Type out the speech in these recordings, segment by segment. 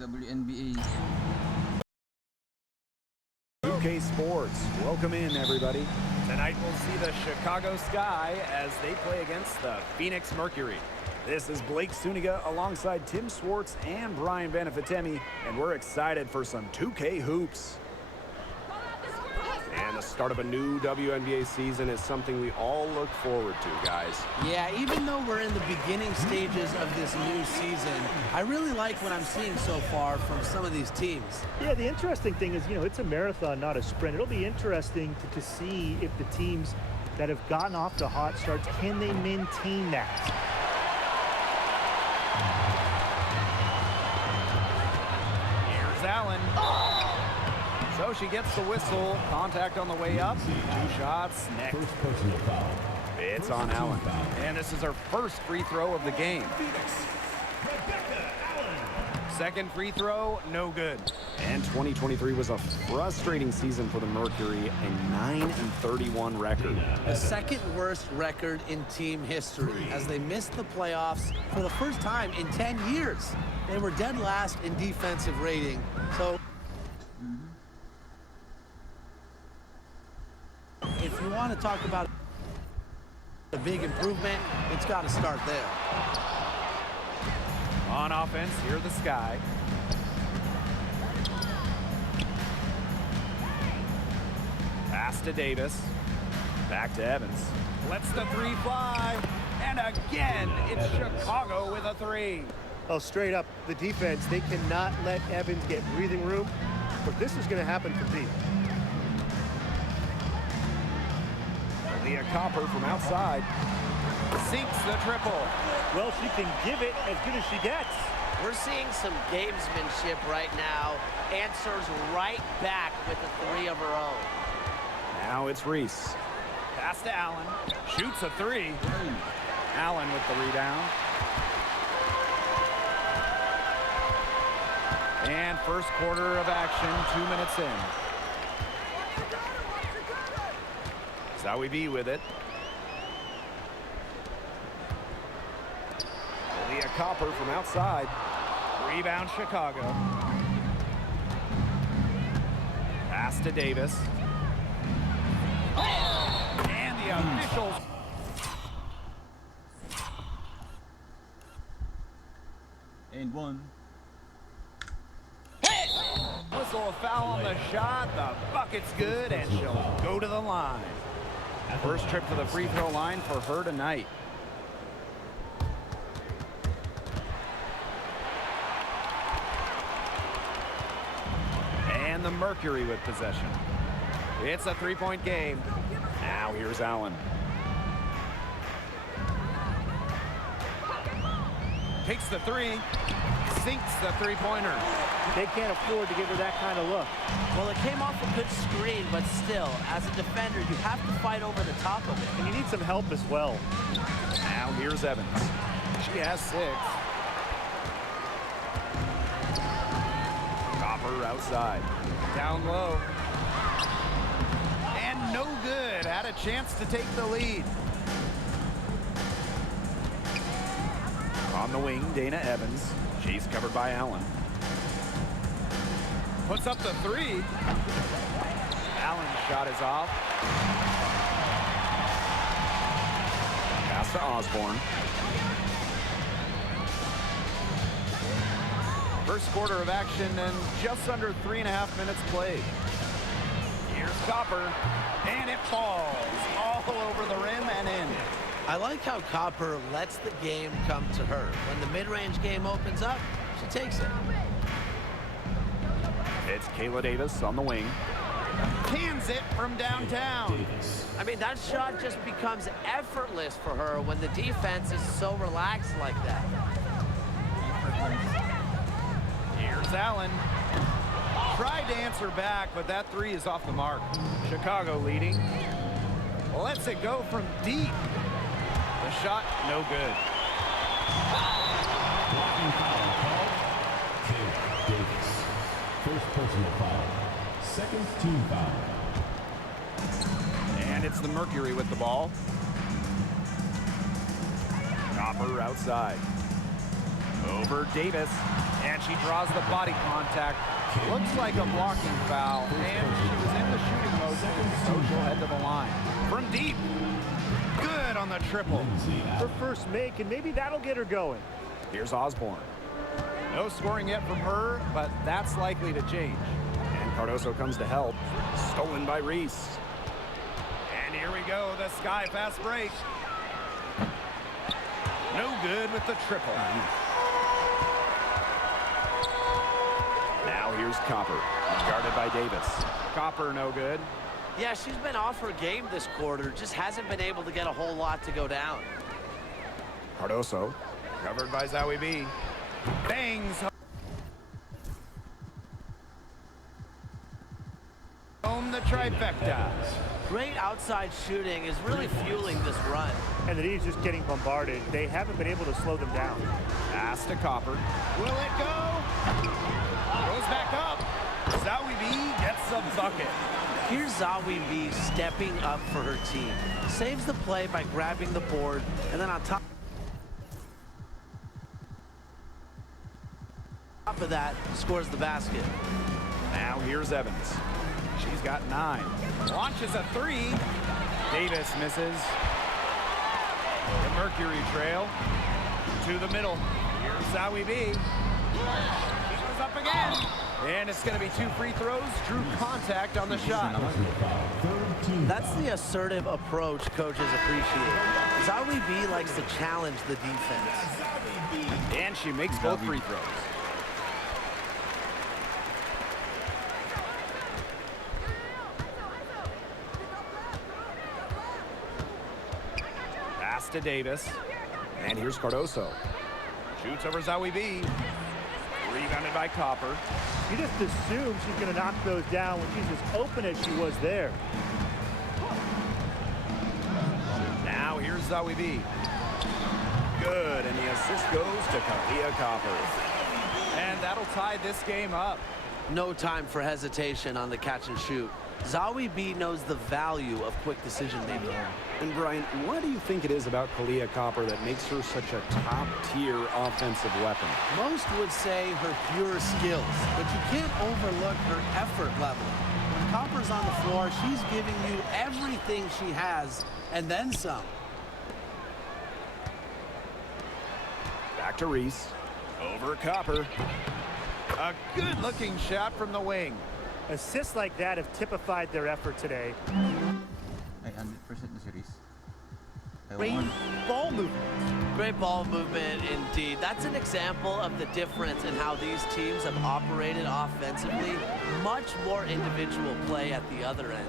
WNBA. 2K Sports, welcome in everybody. Tonight we'll see the Chicago Sky as they play against the Phoenix Mercury. This is Blake Suniga alongside Tim Swartz and Brian Benefitemi, and we're excited for some 2K hoops. And the start of a new WNBA season is something we all look forward to, guys. Yeah, even though we're in the beginning stages of this new season, I really like what I'm seeing so far from some of these teams. Yeah, the interesting thing is, it's a marathon, not a sprint. It'll be interesting to see if the teams that have gotten off to hot starts, can they maintain that? Here's Allen. So she gets the whistle. Contact on the way up. 2 shots. Next. It's on Allen. And this is her first free throw of the game. Second free throw, no good. And 2023 was a frustrating season for the Mercury, a 9-31 record. The second worst record in team history as they missed the playoffs for the first time in 10 years. They were dead last in defensive rating. So if you want to talk about a big improvement, it's got to start there. On offense, here the Sky. Pass to Davis. Back to Evans. Lets the 3 fly. And again, it's Chicago with a 3. Oh, straight up, the defense, they cannot let Evans get breathing room. But this is going to happen from deep. Leah Copper from outside. Sinks the triple. Well, she can give it as good as she gets. We're seeing some gamesmanship right now. Answers right back with a 3 of her own. Now it's Reese. Pass to Allen. Shoots a 3. Allen with the rebound. And first quarter of action, 2 minutes in. Zoe B with it. Leah Copper from outside. Rebound Chicago. Pass to Davis. And the officials. And 1. Whistle a foul on the shot. The bucket's good, and she'll go to the line. First trip to the free throw line for her tonight. And the Mercury with possession. It's a 3-point game. Now here's Allen. Takes the 3. Sinks the 3-pointer. They can't afford to give her that kind of look. Well, it came off a good screen, but still, as a defender, you have to fight over the top of it. And you need some help as well. Now here's Evans. She has 6. Copper outside. Down low. And no good. Had a chance to take the lead. On the wing, Dana Evans. She's covered by Allen. Puts up the 3. Allen's shot is off. Pass to Osborne. First quarter of action and just under 3.5 minutes played. Here's Copper, and it falls all over the rim and in. I like how Copper lets the game come to her. When the mid-range game opens up, she takes it. It's Kayla Davis on the wing. Cans it from downtown. I mean, that shot just becomes effortless for her when the defense is so relaxed like that. Here's Allen. Tried to answer back, but that 3 is off the mark. Chicago leading. Lets it go from deep. The shot, no good. Blocking foul called. Kayla Davis. First personal foul. Second team foul. And it's the Mercury with the ball. Copper outside. Over Davis. And she draws the body contact. Looks like a blocking foul. And she was in the shooting motion, so she'll head to the line. From deep. Good on the triple. Her first make, and maybe that'll get her going. Here's Osborne. No scoring yet from her, but that's likely to change. And Cardoso comes to help. Stolen by Reese. And here we go, the sky fast break. No good with the triple. Now here's Copper, guarded by Davis. Copper no good. Yeah, she's been off her game this quarter. Just hasn't been able to get a whole lot to go down. Cardoso. Covered by Zowie B. Bangs home the trifecta. Great outside shooting is really fueling this run. And the D's just getting bombarded. They haven't been able to slow them down. Pass to Copper. Will it go? Goes back up. Zowie B gets a bucket. Here's Zowie B stepping up for her team. Saves the play by grabbing the board, and then on top of that, scores the basket. Now here's Evans. She's got 9. Launches a 3. Davis misses. The Mercury trail to the middle. Here's Zowie B. She goes up again. And it's going to be 2 free throws. Drew contact on the shot. That's the assertive approach coaches appreciate. Zowie B likes to challenge the defense. And she makes both free throws. Pass to Davis. And here's Cardoso. Shoots over Zowie B. Rebounded by Copper. You just assume she's going to knock those down when she's as open as she was there. Now here's Zowie B. Good, and the assist goes to Kalia Copper. And that'll tie this game up. No time for hesitation on the catch and shoot. Zowie B knows the value of quick decision making. And Brian, what do you think it is about Kalia Copper that makes her such a top-tier offensive weapon? Most would say her pure skills, but you can't overlook her effort level. When Copper's on the floor, she's giving you everything she has, and then some. Back to Reese. Over Copper. A good-looking shot from the wing. Assists like that have typified their effort today. Ay, 100% na series. Great ball movement. Great ball movement indeed. That's an example of the difference in how these teams have operated offensively. Much more individual play at the other end.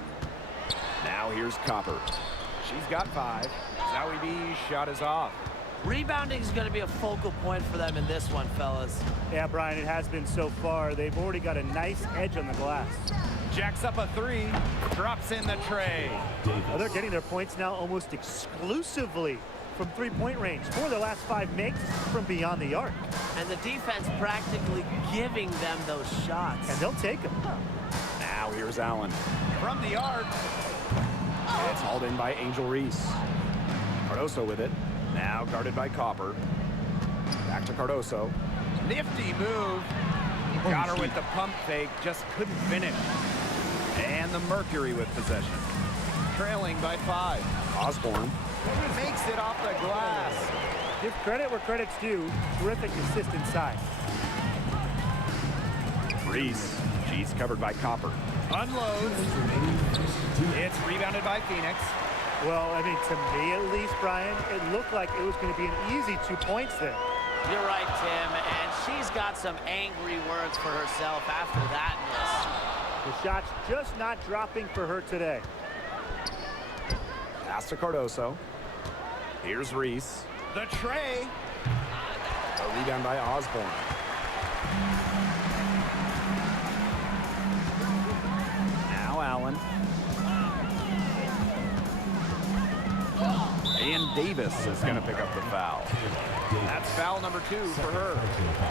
Now here's Copper. She's got 5. Zowie B's shot is off. Rebounding is going to be a focal point for them in this one, fellas. Yeah, Brian, it has been so far. They've already got a nice edge on the glass. Jacks up a 3. Drops in the tray. Well, they're getting their points now almost exclusively from three-point range. 4 of their last 5 makes from beyond the arc. And the defense practically giving them those shots. And they'll take them. Now here's Allen. From the arc. It's hauled in by Angel Reese. Cardoso with it. Now guarded by Copper. Back to Cardoso. Nifty move. Got her with the pump fake. Just couldn't finish. And the Mercury with possession. Trailing by 5. Osborne. Makes it off the glass. Give credit where credit's due. Terrific assist inside. Reese. She's covered by Copper. Unloads. It's rebounded by Phoenix. Well, I mean, to me at least, Brian, it looked like it was going to be an easy 2 points there. You're right, Tim, and she's got some angry words for herself after that miss. The shot's just not dropping for her today. Pass to Cardoso. Here's Reese. The tray. A rebound by Osborne. Now Allen. And Davis is going to pick up the foul. That's foul number 2 for her.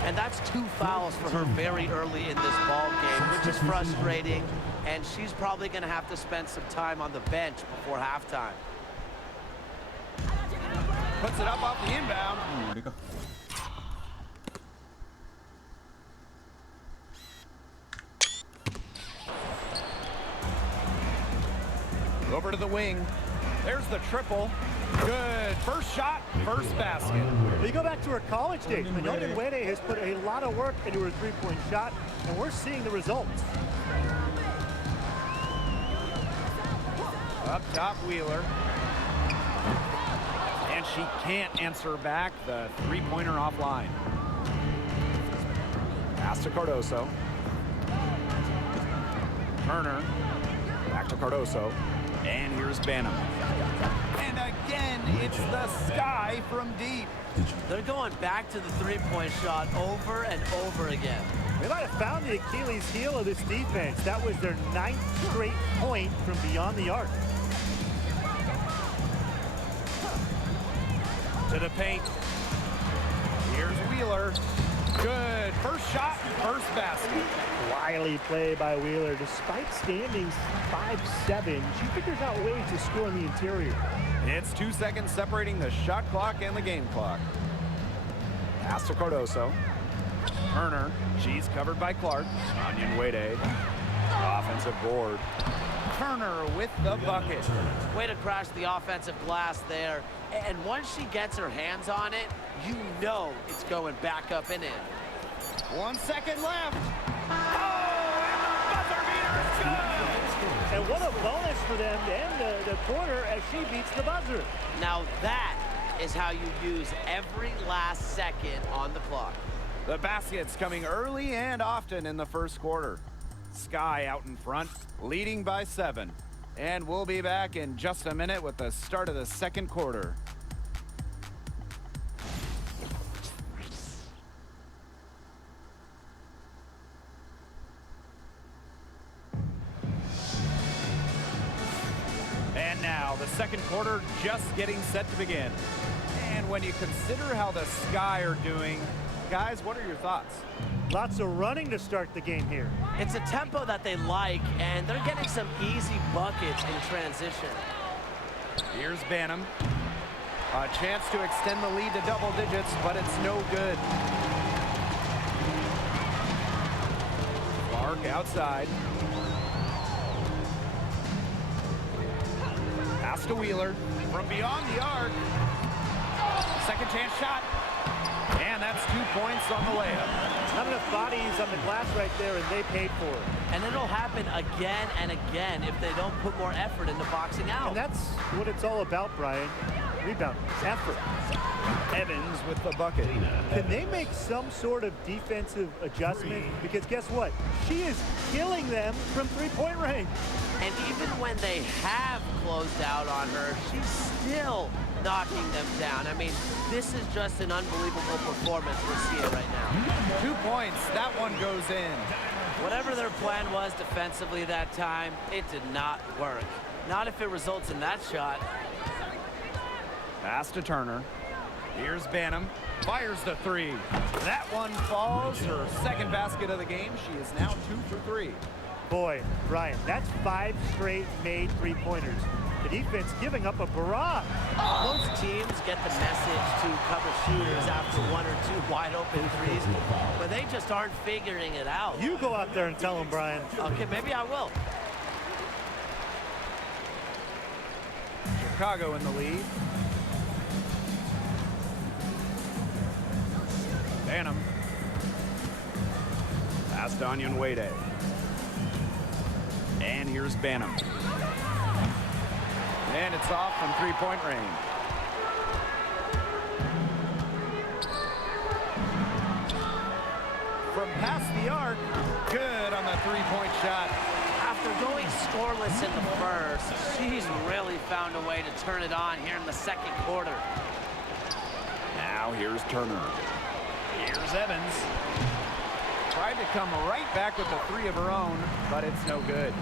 And that's 2 fouls for her very early in this ball game, which is frustrating. And she's probably going to have to spend some time on the bench before halftime. Puts it up off the inbound. Huli ka. Over to the wing. There's the triple. Good. First shot, first basket. You go back to her college days. WNBA has put a lot of work into her three-point shot, and we're seeing the results. Up top, Wheeler. And she can't answer back. The three-pointer offline. Pass to Cardoso. Turner. Back to Cardoso. And here's Banham. And again, it's the sky from deep. They're going back to the three-point shot over and over again. They might have found the Achilles heel of this defense. That was their 9th straight point from beyond the arc. To the paint. Here's Wheeler. Good. First shot, first basket. Wily play by Wheeler. Despite standings 5'7", she figures out ways to score in the interior. It's 2 seconds separating the shot clock and the game clock. Pass to Cardoso. Turner. She's covered by Clark. Onion Wade. Offensive board. Turner with the bucket. Way to crash the offensive glass there. And once she gets her hands on it, you know it's going back up and in. 1 second left. Oh, and the buzzer beater is good. And what a bonus for them to end the quarter as she beats the buzzer. Now that is how you use every last second on the clock. The baskets coming early and often in the first quarter. Sky out in front, leading by 7. And we'll be back in just a minute with the start of the second quarter. And now the second quarter just getting set to begin. And when you consider how the Sky are doing, guys, what are your thoughts? Lots of running to start the game here. It's a tempo that they like, and they're getting some easy buckets in transition. Here's Banham. A chance to extend the lead to double digits, but it's no good. Clark outside. Pass to Wheeler. From beyond the arc. Second chance shot. And that's 2 points on the layup. Not enough bodies on the glass right there, and they paid for it. And it'll happen again and again if they don't put more effort into boxing out. And that's what it's all about, Brian. Rebound, effort. Evans with the bucket. Can they make some sort of defensive adjustment? Because guess what? She is killing them from three-point range. And even when they have closed out on her, she's still knocking them down. I mean, this is just an unbelievable performance we're seeing right now. 2 points. That one goes in. Whatever their plan was defensively that time, it did not work. Not if it results in that shot. Pass to Turner. Here's Banham. Fires the three. That one falls. Her second basket of the game. She is now 2 for 3. Boy, Brian, that's 5 straight made three-pointers. The defense giving up a barrage. Most teams get the message to cover shooters after 1 or 2 wide open threes, but they just aren't figuring it out. You go out there and tell them, Brian. Okay, maybe I will. Chicago in the lead. Banham. Pass to Onion Wade. And here's Banham. And it's off from three-point range. From past the arc, good on the three-point shot. After going scoreless in the first, she's really found a way to turn it on here in the second quarter. Now here's Turner. Here's Evans. Tried to come right back with the three of her own, but it's no good.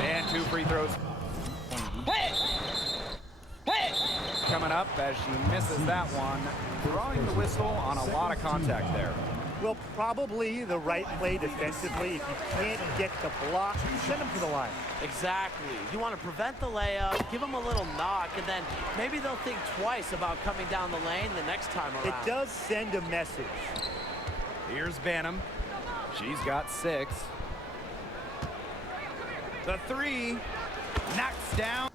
And 2 free throws. Coming up as she misses that one. Drawing the whistle on a lot of contact there. Well, probably the right play defensively. If you can't get the block, send them to the line. Exactly. You want to prevent the layup, give them a little knock, and then maybe they'll think twice about coming down the lane the next time around. It does send a message. Here's Banham. She's got 6. The three knocks down.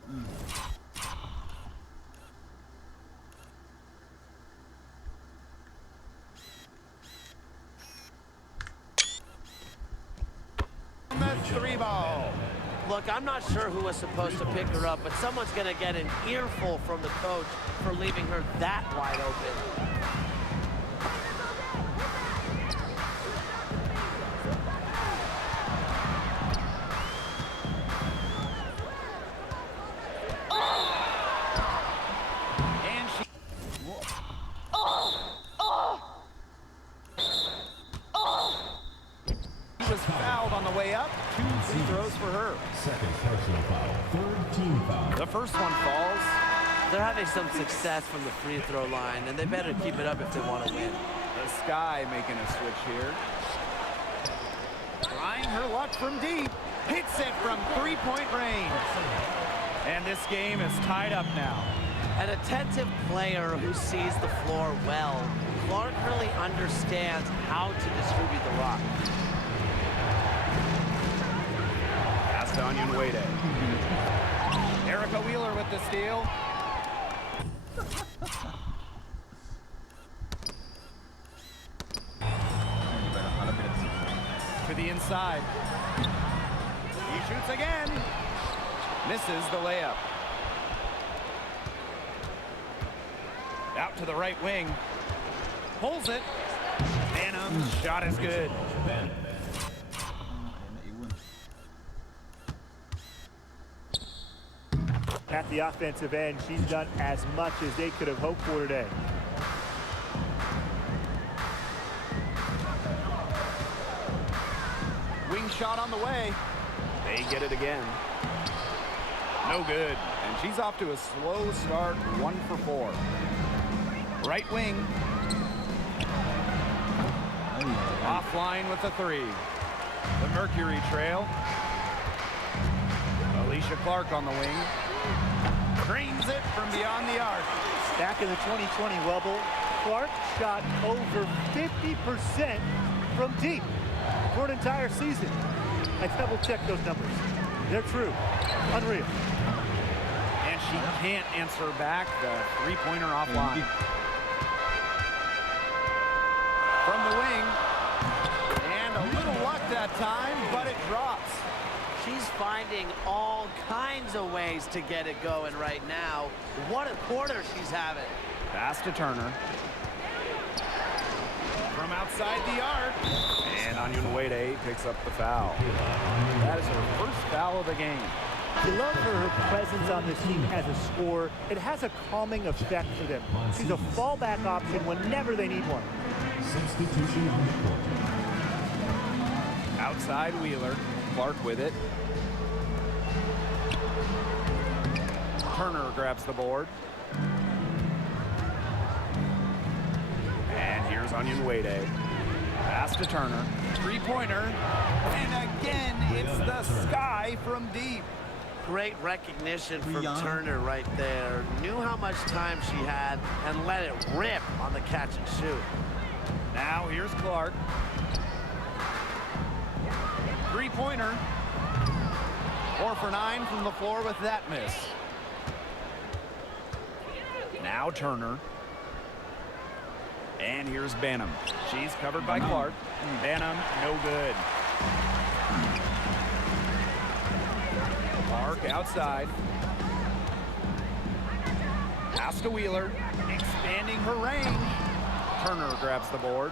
The three ball. Look, I'm not sure who was supposed to pick her up, but someone's going to get an earful from the coach for leaving her that wide open. Was fouled on the way up. 2 free throws for her. Second personal foul. Third team foul. The first one falls. They're having some success from the free throw line, and they better keep it up if they want to win. The Sky making a switch here. Trying her luck from deep. Hits it from three-point range. And this game is tied up now. An attentive player who sees the floor well. Clark really understands how to distribute the rock. Pass to Onion Wade. Erica Wheeler with the steal. To the inside. He shoots again. Misses the layup. Out to the right wing. Pulls it. Phantom's shot is good. At the offensive end, she's done as much as they could have hoped for today. Wing shot on the way. They get it again. No good. And she's off to a slow start, 1 for 4. Right wing. Offline with the three. The Mercury trail. Alicia Clark on the wing. Drains it from beyond the arc. Back in the 2020 bubble, Clark shot over 50% from deep for an entire season. I double-checked those numbers. They're true. Unreal. And she can't answer back the three-pointer offline. From the wing. And a little luck that time, but it drops. She's finding all kinds of ways to get it going right now. What a quarter she's having. Pass to Turner. From outside the arc. And Onion Wade picks up the foul. That is her first foul of the game. You love her presence on this team as a scorer. It has a calming effect for them. She's a fallback option whenever they need one. Substitution on the court. Outside Wheeler. Clark with it. Turner grabs the board. And here's Onion Wade. Pass to Turner. Three-pointer. And again, it's the Sky from deep. Great recognition from Turner right there. Knew how much time she had and let it rip on the catch and shoot. Now here's Clark. Three-pointer. 4 for 9 from the floor with that miss. Now Turner. And here's Banham. She's covered by Clark. Banham, no good. Clark outside. Pass to Wheeler. Expanding her range. Turner grabs the board.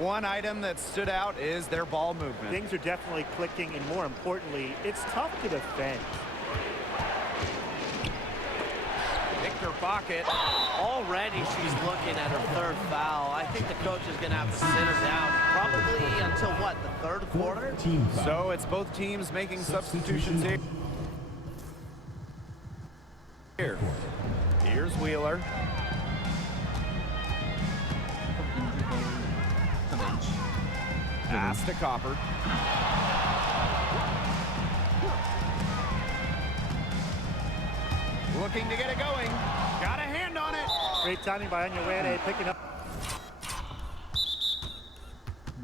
One item that stood out is their ball movement. Things are definitely clicking, and more importantly, it's tough to defend. Victor pocket. Already she's looking at her third foul. I think the coach is going to have to sit her down probably until, what, the third quarter? Team foul. So it's both teams making substitutions here. Here's Wheeler. Pass to Copper. Looking to get it going. Got a hand on it. Great timing by Onion Wade picking up.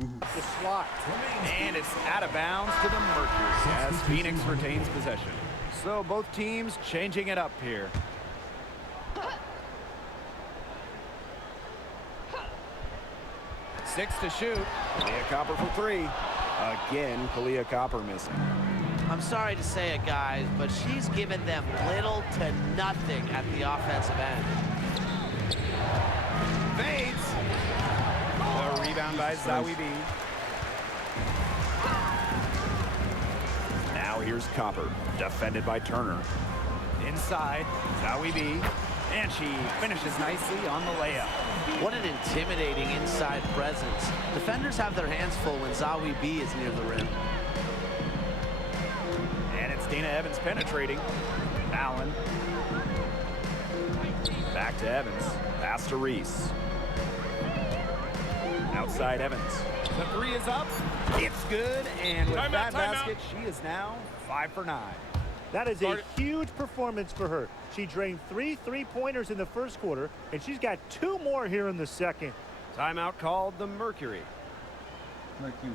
The swat. And it's out of bounds to the Mercury as Phoenix retains possession. So both teams changing it up here. Six to shoot. Kalia Copper for three. Again, Kalia Copper missing. I'm sorry to say it, guys, but she's given them little to nothing at the offensive end. Fades. The rebound by Zawi B. Now here's Copper, defended by Turner. Inside, Zawi B. And she finishes nicely on the layup. What an intimidating inside presence. Defenders have their hands full when Zawi B is near the rim. And it's Dana Evans penetrating. Allen. Back to Evans. Pass to Reese. Outside Evans. The three is up. It's good. And with that basket, she is now 5 for 9. That is a huge performance for her. She drained 3 3-pointers in the first quarter, and she's got 2 more here in the second. Timeout called the Mercury. Mercury.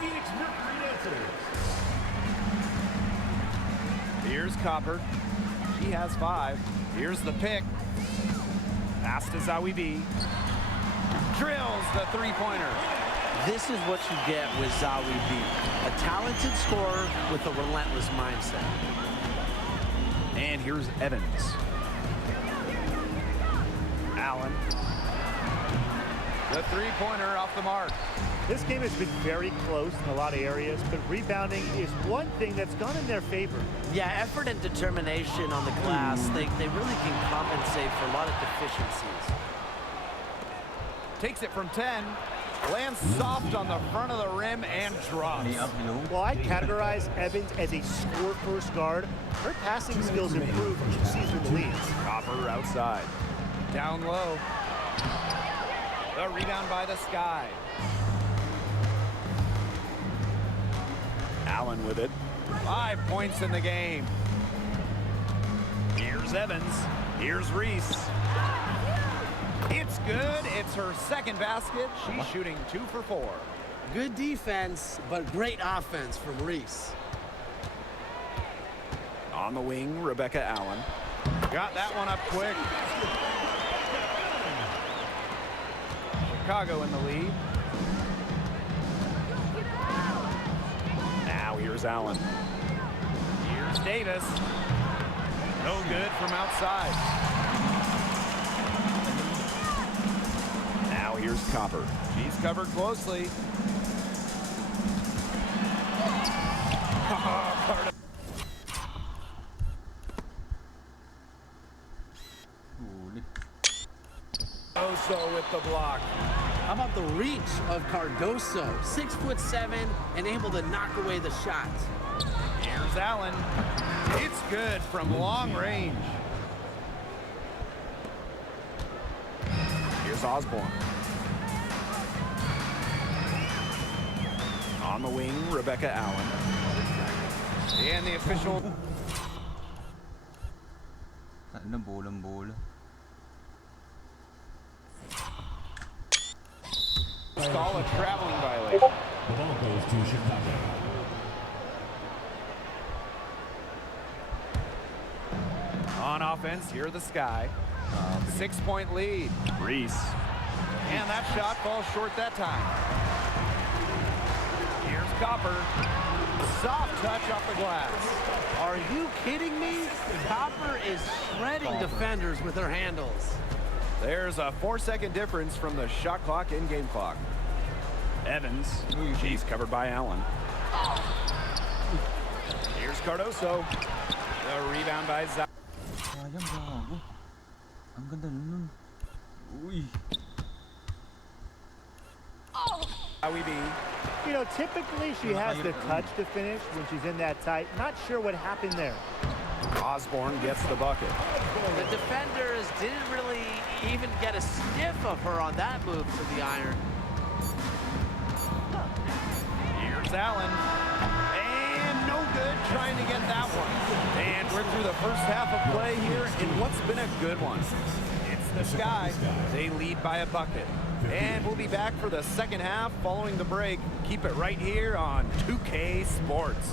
Phoenix Mercury dancers. Here's Copper. She has 5. Here's the pick. Pass to Zawi B. Drills the three-pointer. This is what you get with Zawi B. A talented scorer with a relentless mindset. And here's Evans. Allen. The three-pointer off the mark. This game has been very close in a lot of areas, but rebounding is one thing that's gone in their favor. Yeah, effort and determination on the glass, they really can compensate for a lot of deficiencies. Takes it from 10. Lands soft on the front of the rim and drops. While I categorize Evans as a score-first guard, her passing skills improve each season in the league. Copper outside. Down low. The rebound by the Sky. Allen with it. 5 points in the game. Here's Evans. Here's Reese. It's good. It's her second basket. She's shooting 2 for 4. Good defense, but great offense from Reese. On the wing, Rebecca Allen. Got that one up quick. Chicago in the lead. Now here's Allen. Here's Davis. No good from outside. Now here's Copper. She's covered closely. Cardoso with the block. How about the reach of Cardoso? 6'7" and able to knock away the shot. Here's Allen. It's good from long range. Here's Osborne. On the wing, Rebecca Allen. And the official. Lambol. Call a traveling violation. The ball goes to Chicago. On offense, here the Sky. 6-point lead. Reese. And that shot falls short that time. Here's Copper. Soft touch off the glass. Are you kidding me? Copper is shredding defenders with her handles. There's a 4-second difference from the shot clock and game clock. Evans. She's covered by Allen. Here's Cardoso. The rebound by Zach. Sayang gago. Ang ganda nun. Uy. Zawi B. You know, typically she has the touch to finish when she's in that tight. Not sure what happened there. Osborne gets the bucket. The defenders didn't really even get a sniff of her on that move to the iron. Here's Allen. And no good trying to get that one. And we're through the first half of play here in what's been a good one. It's the Sky. They lead by a bucket. And we'll be back for the second half following the break. Keep it right here on 2K Sports.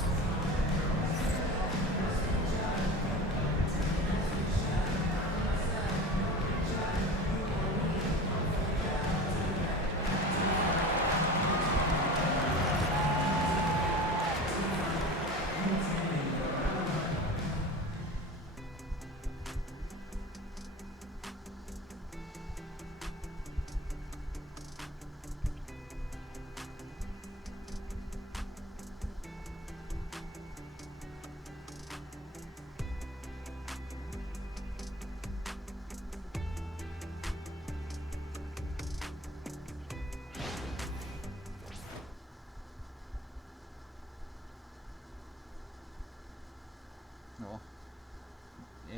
Oh,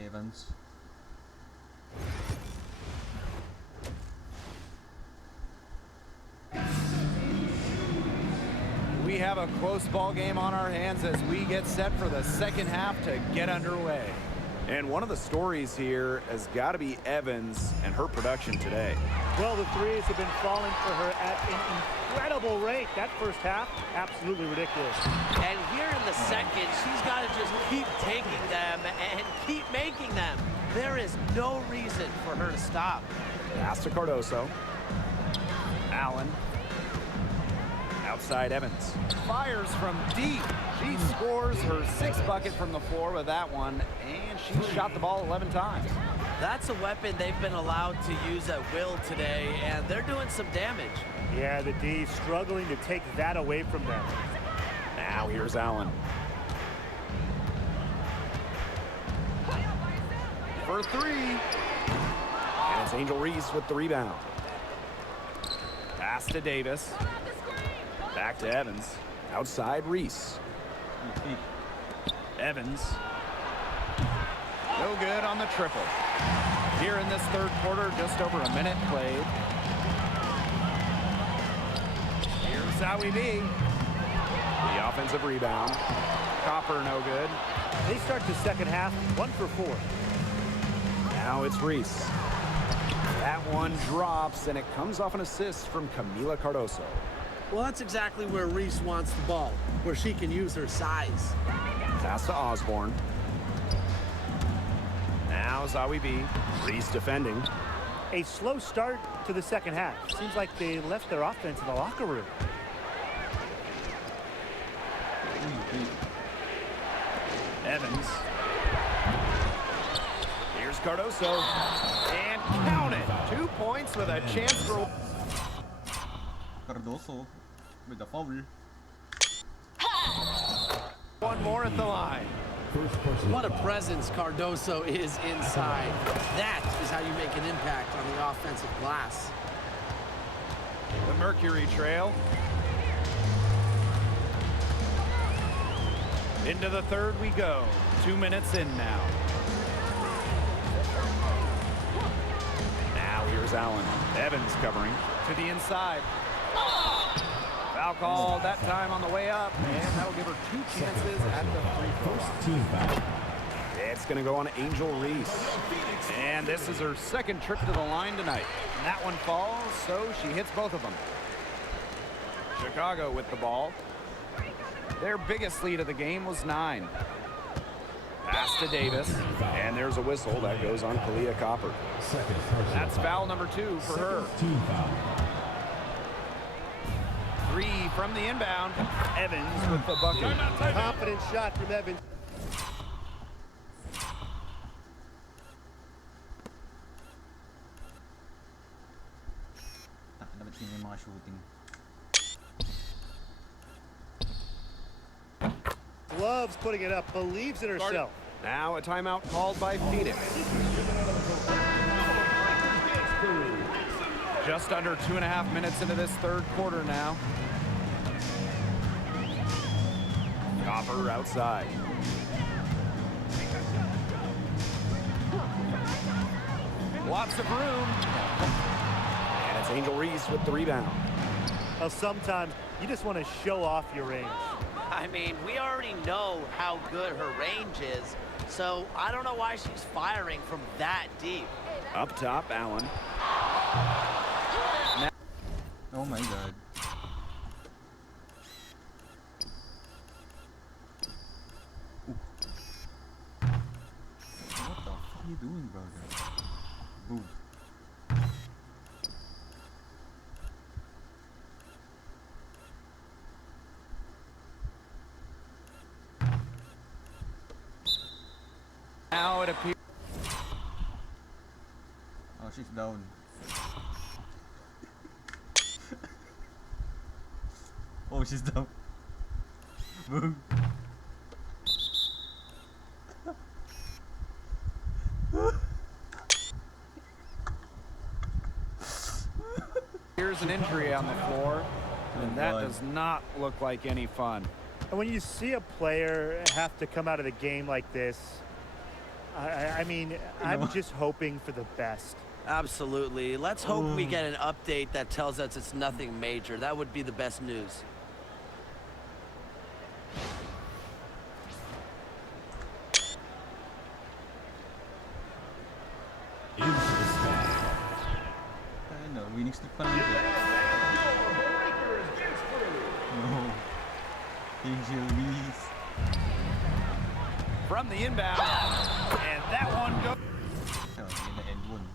Evans. We have a close ball game on our hands as we get set for the second half to get underway. And one of the stories here has got to be Evans and her production today. Well, the threes have been falling for her at an incredible rate. That first half, absolutely ridiculous. And here in the second, she's got to just keep taking them and keep making them. There is no reason for her to stop. Pass to Cardoso. Allen. Outside Evans. Fires from deep. She scores her sixth bucket from the floor with that one, and she shot the ball 11 times. That's a weapon they've been allowed to use at will today, and they're doing some damage. Yeah, the D struggling to take that away from them. Now here's Allen. For three. And it's Angel Reese with the rebound. Pass to Davis. Back to Evans. Outside Reese. Evans. No good on the triple. Here in this third quarter, just over a minute played. Here's how we be. The offensive rebound. Copper no good. They start the second half 1 for 4. Now it's Reese. That one drops, and it comes off an assist from Camila Cardoso. Well, that's exactly where Reese wants the ball, where she can use her size. Pass to Osborne. Now Zawi B. Reese defending. A slow start to the second half. Seems like they left their offense in the locker room. Evans. Here's Cardoso. And count it. 2 points with a chance for... Cardoso with the foul. One more at the line. What a presence Cardoso is inside. That is how you make an impact on the offensive glass. The Mercury trail. Into the third we go. 2 minutes in now. Now here's Allen. Evans covering. To the inside. Foul call that time on the way up, and that'll give her 2 chances at the free throw line. Team foul. It's going to go on Angel Reese. And this is her second trip to the line tonight. And that one falls, so she hits both of them. Chicago with the ball. Their biggest lead of the game was 9. Pass to Davis, and there's a whistle that goes on Kalia Copper. Second personal That's foul number 2 for her. Team foul. 3 from the inbound. Evans with the bucket. Confident shot from Evans. Tak dapat sini mga shooting. Loves putting it up, believes in herself. Now a timeout called by Phoenix. Just under 2.5 minutes into this third quarter now. Copper outside. Lots of room. And it's Angel Reese with the rebound. Well, sometimes you just want to show off your range. I mean, we already know how good her range is, so I don't know why she's firing from that deep. Up top, Allen. Oh my god. Ooh. What the fuck are you doing, brother? Boom. Now it appears. Oh, she's down. Oh, she's down. Boom. Here's an injury on the floor, and that God. does not look like any fun. And when you see a player have to come out of the game like this, I mean, I'm just hoping for the best. Absolutely. Let's hope we get an update that tells us it's nothing major. That would be the best news. Into the spot. Ano, winning streak pa lang ito. No. Angel Reese. From the inbound, and that one goes. Oh, yun na end one.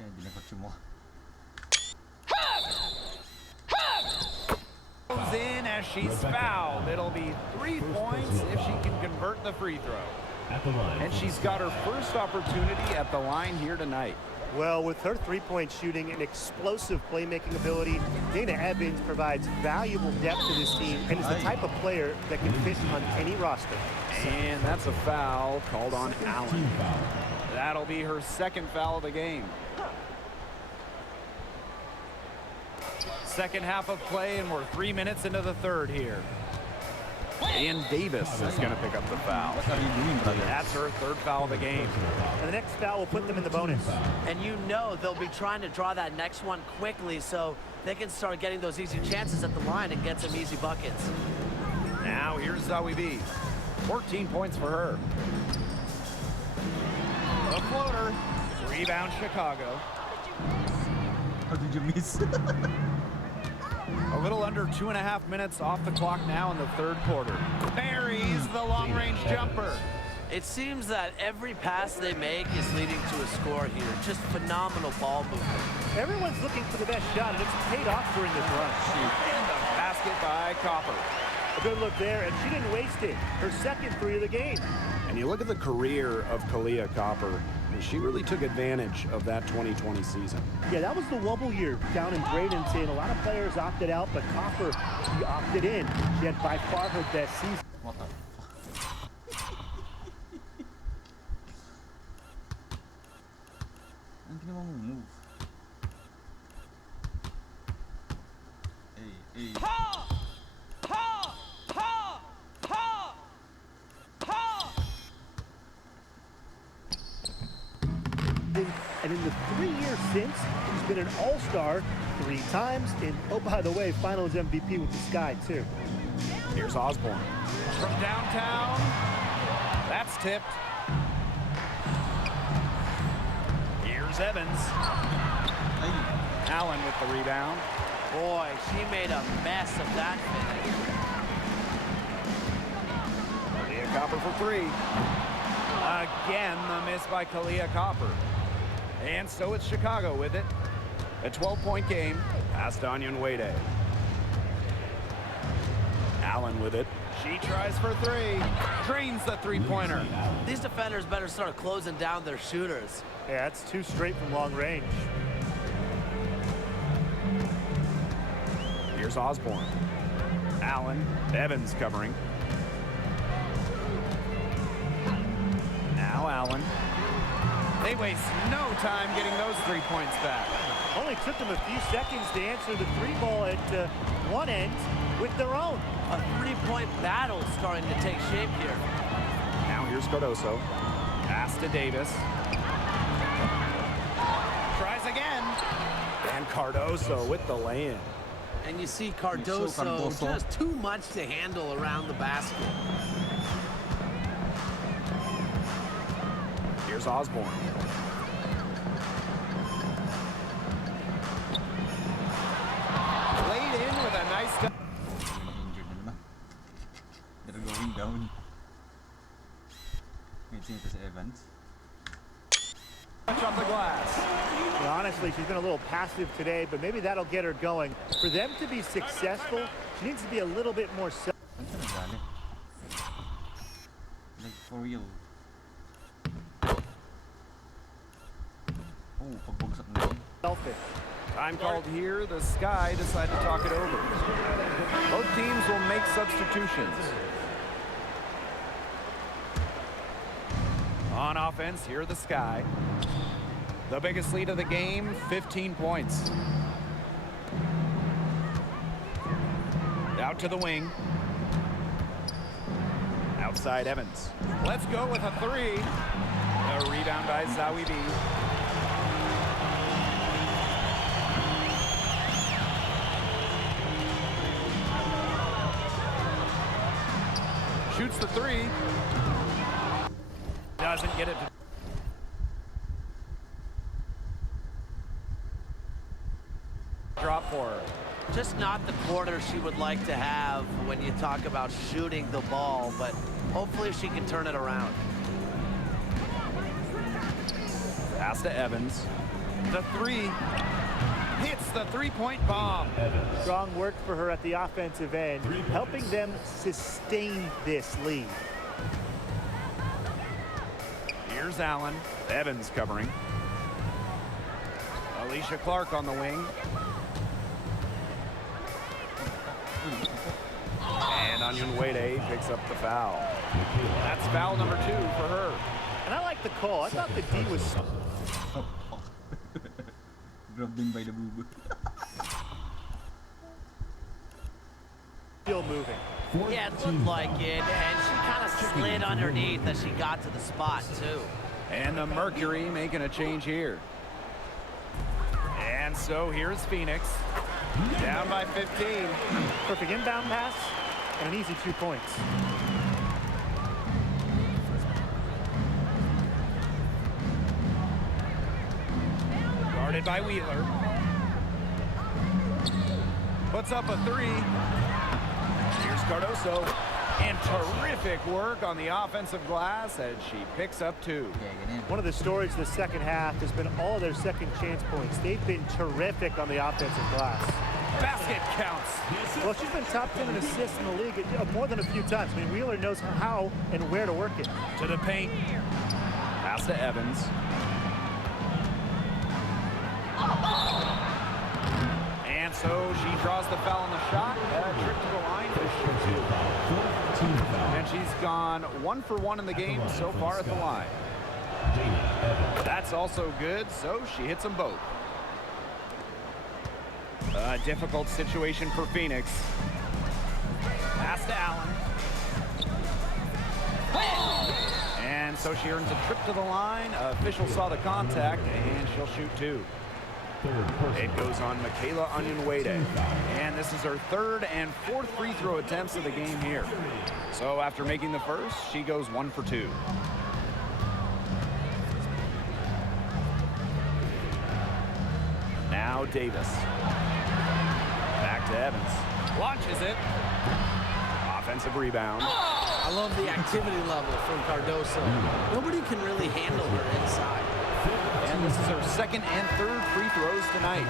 Yan, dinakot mo. Goes in as she's fouled. It'll be 3 points if she can convert the free throw. At the line. And she's got her first opportunity at the line here tonight. Well, with her three-point shooting and explosive playmaking ability, Dana Evans provides valuable depth to this team and is the type of player that can fit on any roster. And that's a foul called on Team Allen. foul. That'll be her second foul of the game. Second half of play, and we're 3 minutes into the third here. And Davis is going to pick up the foul. What are you doing, brother? That's her third foul of the game. And the next foul will put them in the bonus. And you know they'll be trying to draw that next one quickly so they can start getting those easy chances at the line and get some easy buckets. Now here's Zoe B. 14 points for her. The floater. Rebound Chicago. How did you miss? A little under 2.5 minutes off the clock now in the third quarter. Buries the long-range jumper. It seems that every pass they make is leading to a score here. Just phenomenal ball movement. Everyone's looking for the best shot, and it's paid off during this run. And the basket by Copper. A good look there, and she didn't waste it. Her second three of the game. And you look at the career of Kalia Copper. She really took advantage of that 2020 season. Yeah, that was the wobble year down in Bradenton. A lot of players opted out, but Copper, she opted in. She had by far her best season. What the fuck? Ang ginawa mong move? Hey, hey. And in the 3 years since, she's been an all-star 3 times. And, oh, by the way, finals MVP with the Sky, too. Here's Osborne. From downtown. That's tipped. Here's Evans. Ay, Allen with the rebound. Boy, she made a mess of that finish. Kalia Copper for 3. Again, the miss by Kalia Copper. And so it's Chicago with it. A 12-point game. Past Onion Wade. Allen Allen with it. She tries for three. Drains the three-pointer. These defenders better start closing down their shooters. Yeah, that's 2 straight from long range. Here's Osborne. Allen. Evans covering. Now Allen. They waste no time getting those 3 points back. Only took them a few seconds to answer the 3-ball at one end with their own. A 3-point battle starting to take shape here. Now here's Cardoso. Pass to Davis. Tries again. And Cardoso with the lay-in. And you see Cardoso Cardoso. just too much to handle around the basket. Here's Osborne. Laid in with a nice... Injured na. They're going down. It's into Evans. Touch off the glass. Well, honestly, she's been a little passive today, but maybe that'll get her going. For them to be successful, she needs to be a little bit more self. Saan siya nagali? Like for real. Oh, pagbagsak na yun. Selfish. Time called here. The Sky decide to talk it over. Both teams will make substitutions. On offense, here the Sky. The biggest lead of the game, 15 points. Out to the wing. Outside Evans. Let's go with a three. A rebound by Zawi B. Shoots the three. Doesn't get it to... Drop for her. Just not the quarter she would like to have when you talk about shooting the ball, but hopefully she can turn it around. Pass to Evans. The three hits the three-point bomb. Strong work for her at the offensive end, helping them sustain this lead. Here's Allen. Evans covering. Alicia Clark on the wing. And Onyenwere picks up the foul. That's foul number 2 for her. And I like the call. I thought the D was... Oh, fuck. Grabbed him by the boob. still moving. Yeah, it looked like it, and she kind of slid underneath as she got to the spot, too. And the Mercury making a change here. And so here's Phoenix. Down by 15. Perfect inbound pass and an easy 2 points. Guarded by Wheeler. Puts up a three. Here's Cardoso. And terrific work on the offensive glass as she picks up 2. One of the stories of the second half has been all their second chance points. They've been terrific on the offensive glass. Basket counts. Well, she's been top 10 in assists in the league more than a few times. I mean, Wheeler knows how and where to work it. To the paint. Pass to Evans. And so she draws the foul on the shot. Trip to the line to shoot 2. And she's gone 1 for 1 in the game so far at the line. That's also good, so she hits them both. A difficult situation for Phoenix. Pass to Allen. And so she earns a trip to the line. Official saw the contact, and she'll shoot 2. It goes on Michaela Onyenwere. And this is her 3rd and 4th free throw attempts of the game here. So after making the first, she goes 1 for 2. Now Davis. Back to Evans. Launches it. Offensive rebound. I love the activity level from Cardoso. Nobody can really handle her inside. And this is her 2nd and 3rd free throws tonight.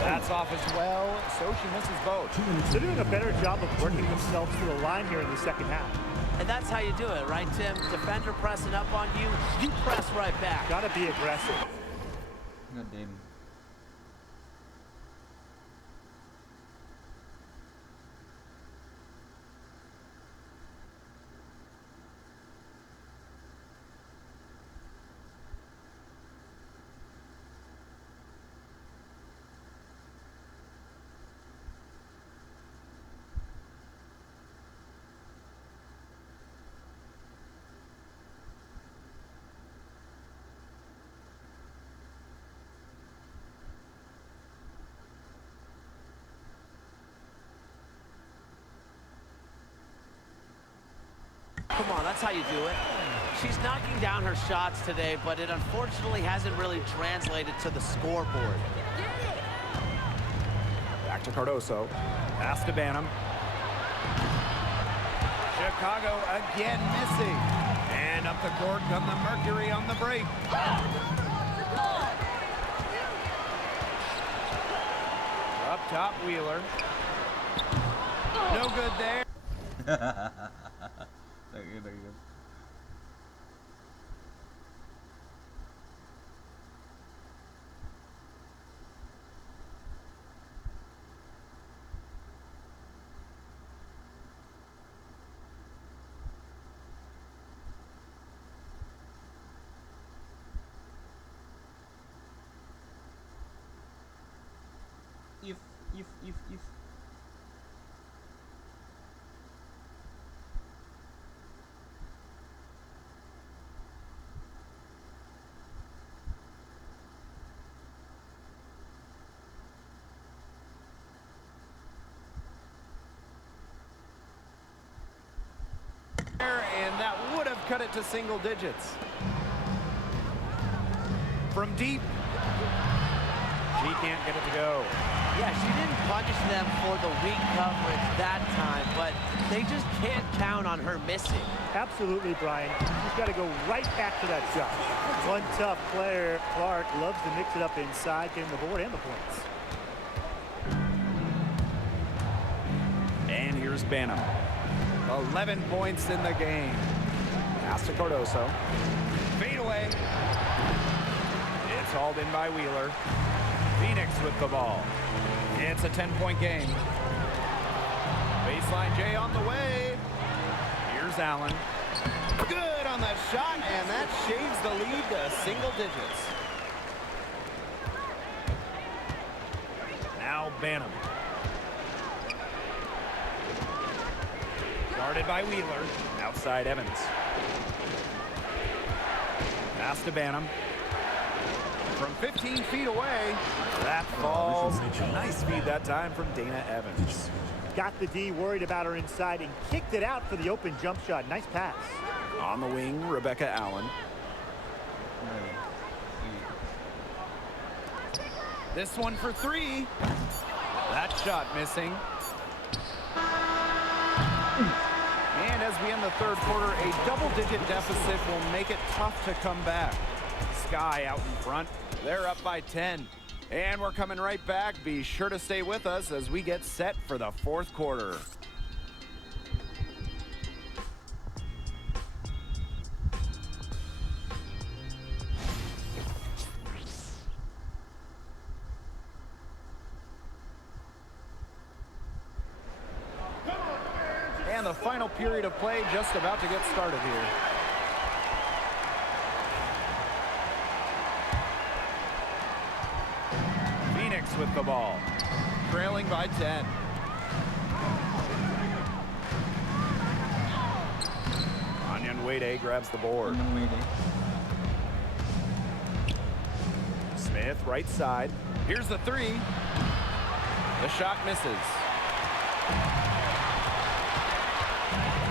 That's off as well, so she misses both. They're doing a better job of working themselves to the line here in the second half. And that's how you do it, right, Tim? Defender pressing up on you, you press right back. Gotta be aggressive. God damn. Come on, that's how you do it. She's knocking down her shots today, but it unfortunately hasn't really translated to the scoreboard. Back to Cardoso. Pass to Banham. Chicago again missing. And up the court come the Mercury on the break. Up top, Wheeler. No good there. Very good. If. And that would have cut it to single digits. From deep. She can't get it to go. Yeah, she didn't punish them for the weak coverage that time, but they just can't count on her missing. Absolutely, Brian. She's got to go right back to that shot. One tough player, Clark, loves to mix it up inside, getting the board and the points. And here's Banham. 11 points in the game. Pass to Cardoso. Fade away. It's hauled in by Wheeler. Phoenix with the ball. It's a 10-point game. Baseline J on the way. Here's Allen. Good on that shot, and that shaves the lead to single digits. Now Banham. Guarded by Wheeler. Outside Evans. Pass to Banham. From 15 feet away, that falls. Nice feed that time from Dana Evans. Got the D, worried about her inside, and kicked it out for the open jump shot. Nice pass. On the wing, Rebecca Allen. This one for three. That shot missing. And as we end the third quarter, a double-digit deficit will make it tough to come back. Sky out in front. They're up by 10. And we're coming right back. Be sure to stay with us as we get set for the fourth quarter. And the final period of play just about to get started here. Phoenix with the ball, trailing by 10. Onyenwede grabs the board. Smith, right side. Here's the three. The shot misses.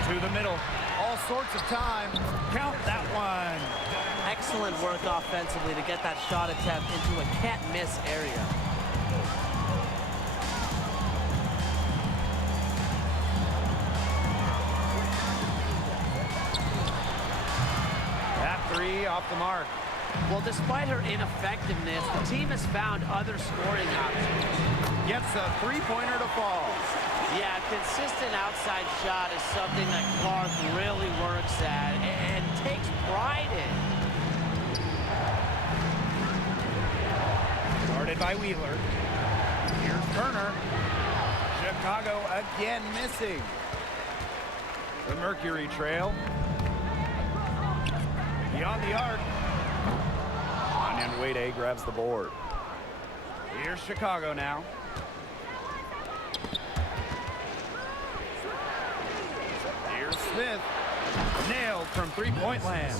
To the middle. All sorts of time. Count that one. Excellent work offensively to get that shot attempt into a can't-miss area. That three off the mark. Well, despite her ineffectiveness, the team has found other scoring options. Gets a three-pointer to fall. Yeah, consistent outside shot is something that Clark really works at and takes pride in. Guarded by Wheeler. Here's Turner. Chicago again missing. The Mercury trail. Beyond the arc. Wade grabs the board. Here's Chicago now. Here's Smith. Nailed from three-point land.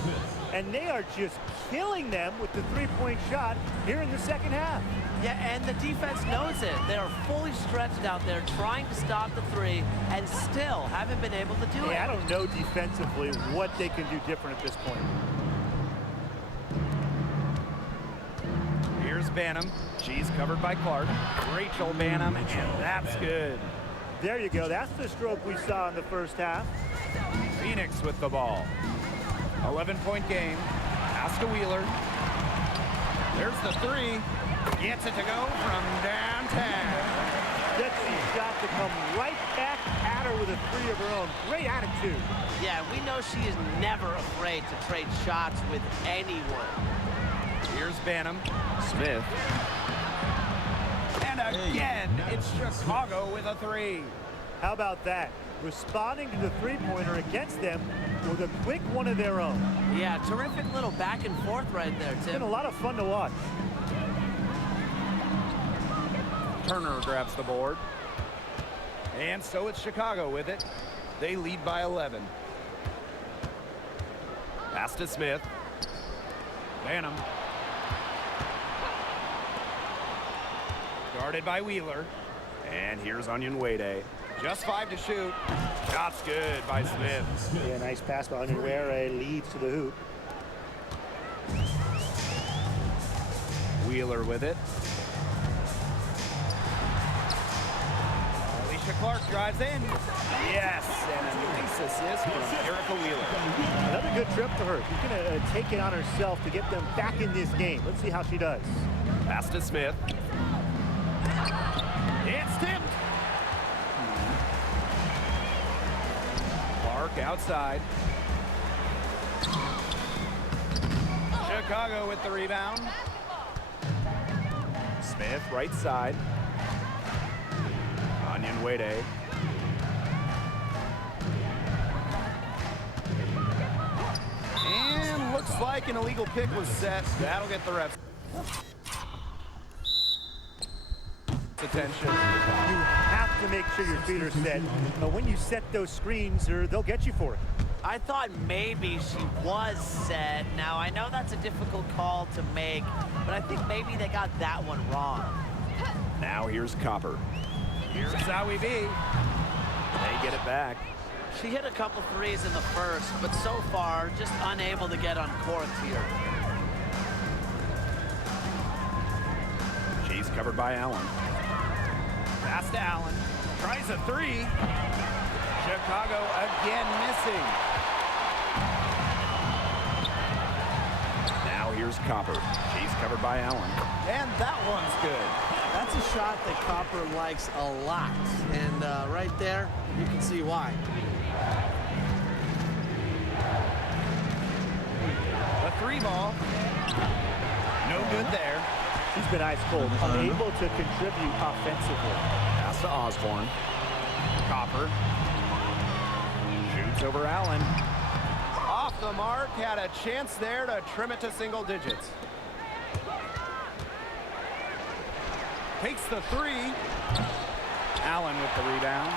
And they are just killing them with the three-point shot here in the second half. Yeah, and the defense knows it. They are fully stretched out there trying to stop the three and still haven't been able to do it. I don't know defensively what they can do different at this point. Here's Banham. She's covered by Clark. Rachel Banham, and that's good. There you go. That's the stroke we saw in the first half. Phoenix with the ball. 11-point game. Pass to Wheeler. There's the three. Gets it to go from downtown. Betsy shot to come right back at her with a three of her own. Great attitude. Yeah, we know she is never afraid to trade shots with anyone. Here's Banham. Smith. And again, it's Chicago with a three. How about that? Responding to the three-pointer against them with a quick one of their own. Yeah, terrific little back and forth right there, It's Tim. been a lot of fun to watch. Turner grabs the board. And so it's Chicago with it. They lead by 11. Pass to Smith. Banham. Guarded by Wheeler. And here's Onion Wade. Just 5 to shoot. Shot's good by Smith. Yeah, nice pass by Onion Wade. Leads to the hoop. Wheeler with it. Alicia Clark drives in. Yes, and a nice assist from Erica Wheeler. Another good trip for her. She's going to take it on herself to get them back in this game. Let's see how she does. Pass to Smith. It's tipped. Clark outside. Chicago with the rebound. Smith right side. Onion Wade. And looks like an illegal pick was set. That'll get the refs attention. You have to make sure your feet are set. But when you set those screens, they'll get you for it. I thought maybe she was set. Now, I know that's a difficult call to make, but I think maybe they got that one wrong. Now here's Copper. Here's Zowie B. They get it back. She hit a couple threes in the first, but so far, just unable to get uncorked here. She's covered by Allen. Pass to Allen. Tries a three. Chicago again missing. Now here's Copper. She's covered by Allen. And that one's good. That's a shot that Copper likes a lot. And right there, you can see why. The three ball. No good there. She's been ice cold, unable to contribute offensively. Pass to Osborne. Copper. Shoots over Allen. Off the mark. Had a chance there to trim it to single digits. Takes the three. Allen with the rebound.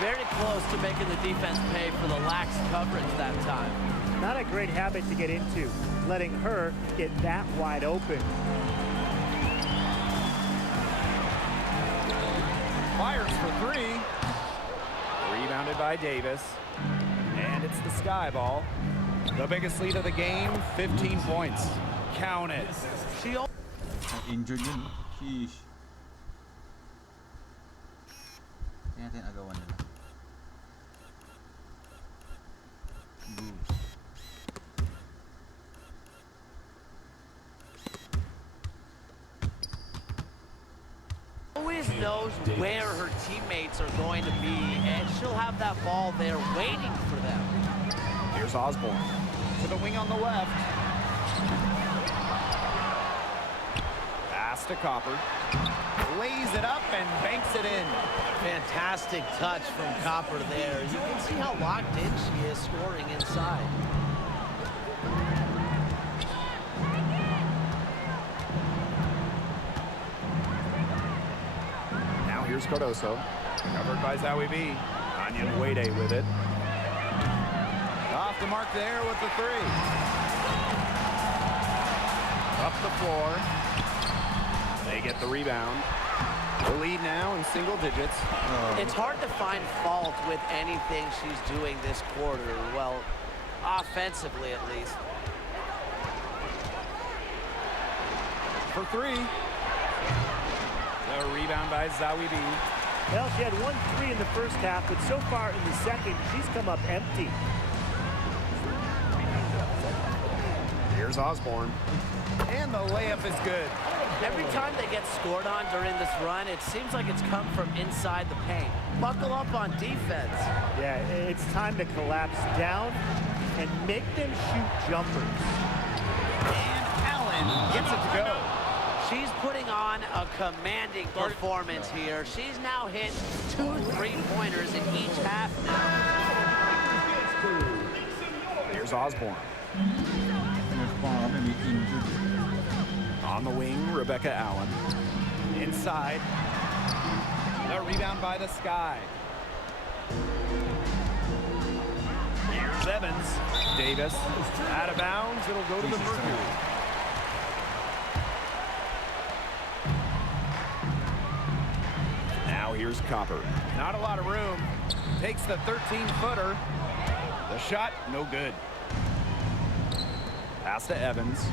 Very close to making the defense pay for the lax coverage that time. Not a great habit to get into, letting her get that wide open. Fires for three. Rebounded by Davis. And it's the sky ball. The biggest lead of the game, 15 points. Count it. She Injured yun. Sheesh. Kaya natin agawan nila. Boom. knows where her teammates are going to be, and she'll have that ball there waiting for them. Here's Osborne. To the wing on the left. Pass to Copper. Lays it up and banks it in. Fantastic touch from Copper there. You can see how locked in she is scoring inside. Now here's Cardoso. Covered by Zowie B. Onion Wade with it. Off the mark there with the three. Up the floor. They get the rebound. The lead now in single digits. It's hard to find fault with anything she's doing this quarter. Well, offensively at least. For three. The rebound by Zowie B. Well, she had 1 3 in the first half, but so far in the second, she's come up empty. Here's Osborne. And the layup is good. Every time they get scored on during this run, it seems like it's come from inside the paint. Buckle up on defense. Yeah, it's time to collapse down and make them shoot jumpers. And Allen gets it to go. She's putting on a commanding performance here. She's now hit 2 3-pointers in each half now. Here's Osborne. On the wing, Rebecca Allen. Inside. The rebound by the Sky. Here's Evans. Davis. Out of bounds. It'll go to the Mercury. Now here's Copper. Not a lot of room. Takes the 13-footer. The shot, no good. Pass to Evans.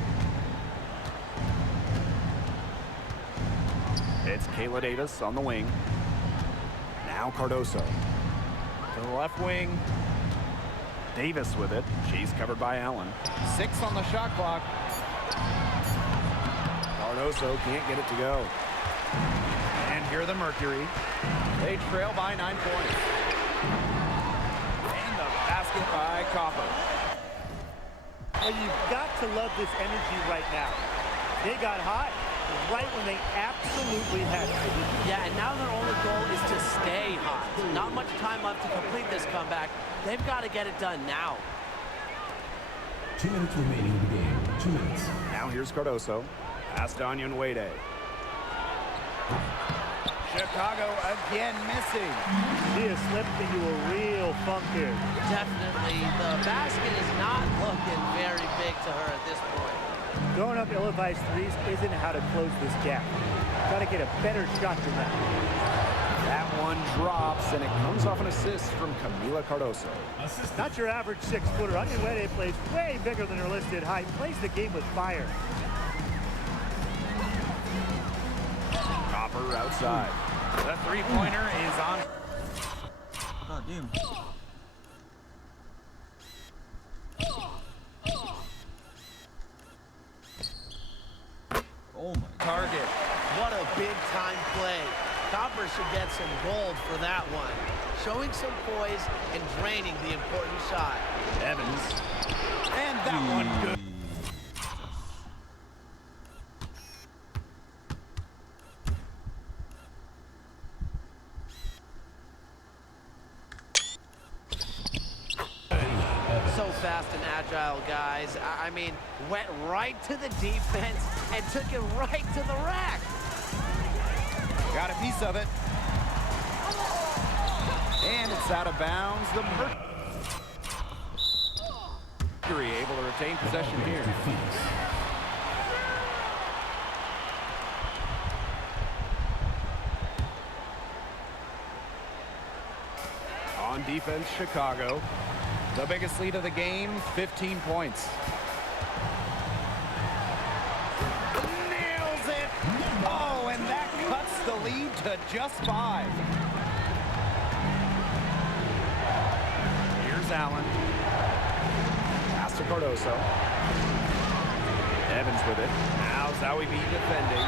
It's Kayla Davis on the wing. Now Cardoso. To the left wing. Davis with it. She's covered by Allen. 6 on the shot clock. Cardoso can't get it to go. And here the Mercury. They trail by 9 points. And the basket by Copper. And you've got to love this energy right now. They got hot right when they absolutely had to. Yeah, and now their only goal is to stay hot. Not much time left to complete this comeback. They've got to get it done now. 2 minutes remaining in the game. 2 minutes. Now here's Cardoso. Pass to Onion Wade. Chicago again missing. She has slipped into a real funk here. Definitely, the basket is not looking very big to her at this point. Throwing up ill-advised threes isn't how to close this gap. Got to get a better shot than that. That one drops, and it comes off an assist from Camila Cardoso. Not your average 6-footer. Onion Wede plays way bigger than her listed height. Plays the game with fire. Copper outside. The three-pointer is on. God damn. Oh my. Target. What a big-time play. Copper should get some gold for that one. Showing some poise and draining the important shot. Evans. And that one good. So fast and agile, guys. I mean, went right to the defense and took it right to the rack. Got a piece of it. And it's out of bounds. The Mercury able to retain possession here. On defense, Chicago. The biggest lead of the game, 15 points. Nails it. Oh, and that cuts the lead to just 5. Here's Allen. Pass to Cardoso. Evans with it. Now Zowie B defending.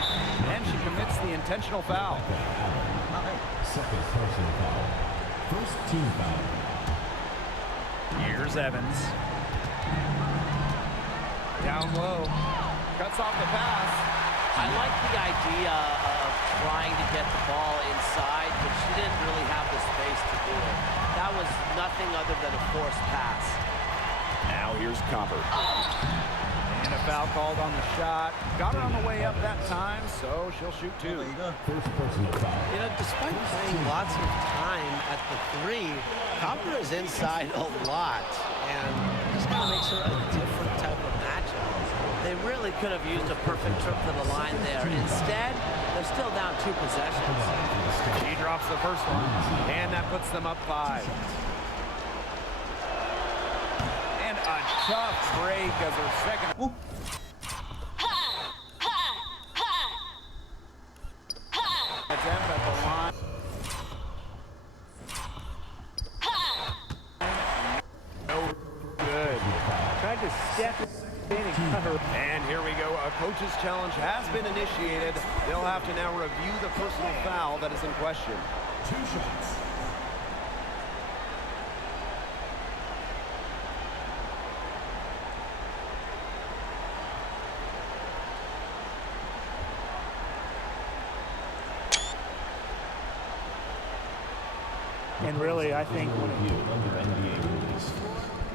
And she commits the intentional foul. Second personal foul. First team foul. Here's Evans. Down low. Cuts off the pass. I like the idea of trying to get the ball inside, but she didn't really have the space to do it. That was nothing other than a forced pass. Now here's Copper. And a foul called on the shot. Got her on the way up that time, so she'll shoot two. First personal foul. You know, despite playing lots of time at the three, Copper is inside a lot, and this kind of makes her a different type of matchup. They really could have used a perfect trip to the line there. Instead, they're still down 2 possessions. She drops the first one, and that puts them up 5. And a tough break as her second. Attempt at the line. No good. Tried to step in and cut her. And here we go. A coach's challenge has been initiated. They'll have to now review the personal foul that is in question. 2 shots. And really, I think Review under NBA rules.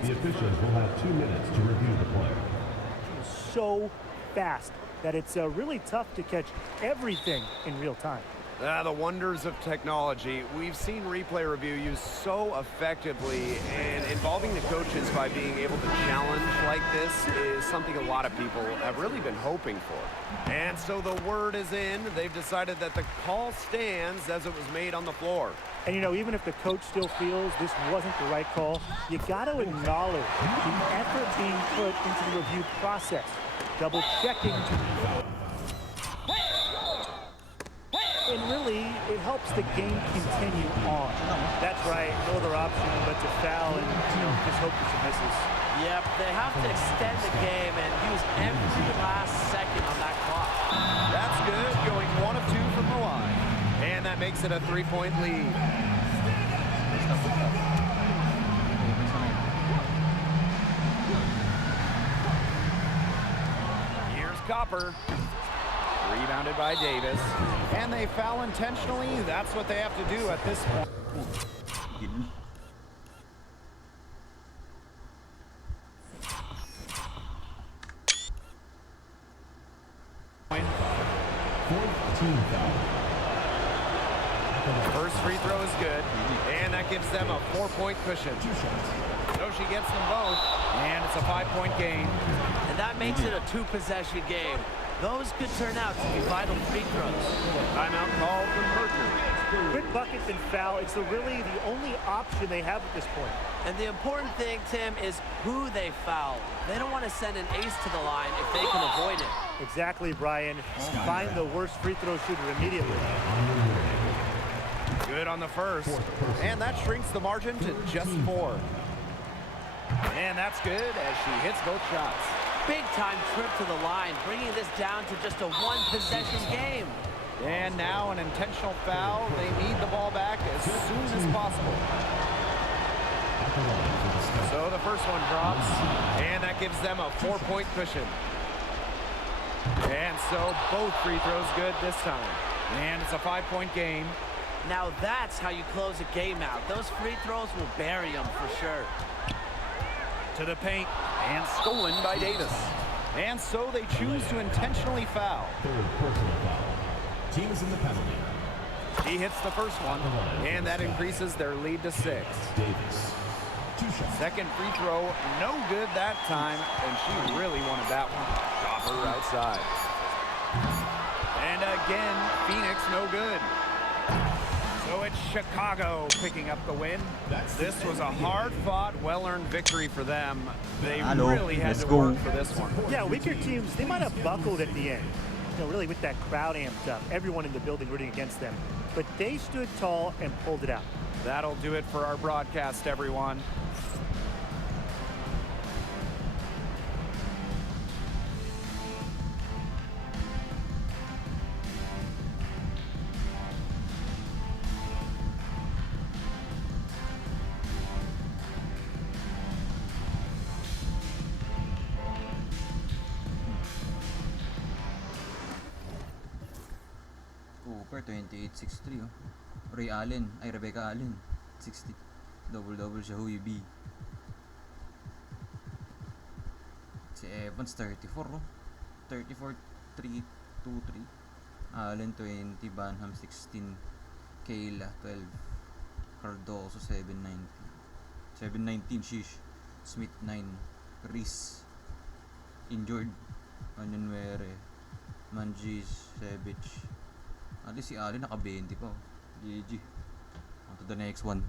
The officials will have 2 minutes to review the play. so fast that it's really tough to catch everything in real time. The wonders of technology. We've seen replay review used so effectively, and involving the coaches by being able to challenge like this is something a lot of people have really been hoping for. And so the word is in. They've decided that the call stands as it was made on the floor. And you know, even if the coach still feels this wasn't the right call, you got to acknowledge the effort being put into the review process. Double checking. And really, it helps the game continue on. That's right, no other option but to foul and, you know, just hope for some misses. Yep, they have to extend the game and use every last second on that clock. That's good, going 1 of 2 from the line. And that makes it a 3-point lead. Here's Copper. Rebounded by Davis. And they foul intentionally. That's what they have to do at this point. First free throw is good, and that gives them a 4-point cushion. So she gets them both, and it's a 5-point game. And that makes it a 2-possession game. Those could turn out to be vital free throws. Timeout called from Mercury. Quick buckets and foul, it's really the only option they have at this point. And the important thing, Tim, is who they foul. They don't want to send an ace to the line if they can avoid it. Exactly, Brian. Find the worst free throw shooter immediately. Good on the first, and that shrinks the margin to just 4. And that's good as she hits both shots. Big-time trip to the line, bringing this down to just a 1-possession game. And now an intentional foul. They need the ball back as soon as possible. So the first one drops, and that gives them a 4-point cushion. And so both free throws good this time. And it's a 5-point game. Now that's how you close a game out. Those free throws will bury them for sure. To the paint, and stolen by Davis. And so they choose to intentionally foul. Third personal foul. Teams in the penalty. She hits the first one, and that increases their lead to 6. Davis. 2 shots. Second free throw, no good that time, and she really wanted that one. Copper outside. And again, Phoenix no good. So it's Chicago picking up the win. This was a hard-fought, well-earned victory for them. They really had to work for this one. Yeah, weaker teams, they might have buckled at the end. You know, really with that crowd amped up, everyone in the building rooting against them. But they stood tall and pulled it out. That'll do it for our broadcast, everyone. Cooper, 28-6-3 oh. Rebecca Allen, 60. Double-double siya, Huey B. Si Evans, 34 oh. 34-3-2-3. Allen, 20. Banham, 16. Kayla, 12. Cardoso, 7-19. 7-19, sheesh. Smith, 9. Reese, injured. Onyenwere, Manjis, Savage. At least si Allen naka-20 pa oh. GG. On to the next one.